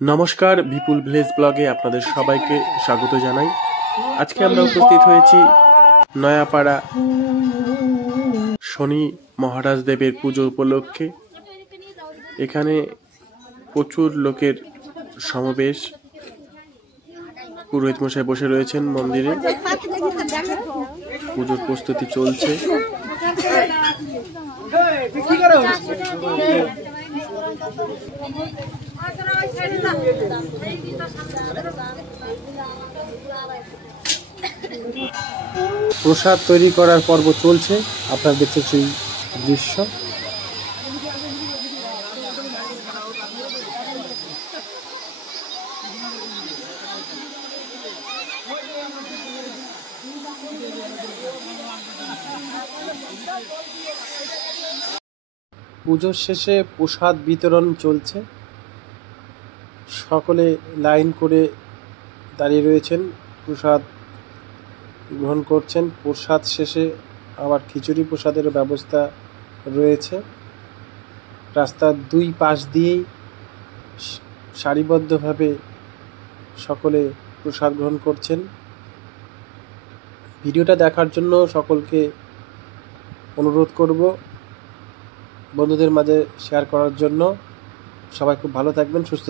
নমস্কার, বিপুল ভিলেজ ব্লগে আপনাদের সবাইকে স্বাগত জানাই। আজকে আমরা উপস্থিত হয়েছি নয়াপাড়া শনি মহারাজ দেবের পুজো উপলক্ষে। এখানে প্রচুর লোকের সমাবেশ। পুরোহিত মশাই বসে রয়েছেন মন্দিরে, পুজোর প্রস্তুতি চলছে। প্রসাদ তৈরি করার পর্ব চলছে, আপনারা দেখছেন সেই দৃশ্য। পুজোর শেষে প্রসাদ বিতরণ চলছে। সকলে লাইন করে দাঁড়িয়ে রয়েছেন, প্রসাদ গ্রহণ করছেন। প্রসাদ শেষে আবার খিচুড়ি প্রসাদের ব্যবস্থা রয়েছে। রাস্তার দুই পাশ দিয়েই সারিবদ্ধভাবে সকলে প্রসাদ গ্রহণ করছেন। ভিডিওটা দেখার জন্য সকলকে অনুরোধ করব বন্ধুদের মাঝে শেয়ার করার জন্য। সবাই খুব ভালো থাকবেন, সুস্থ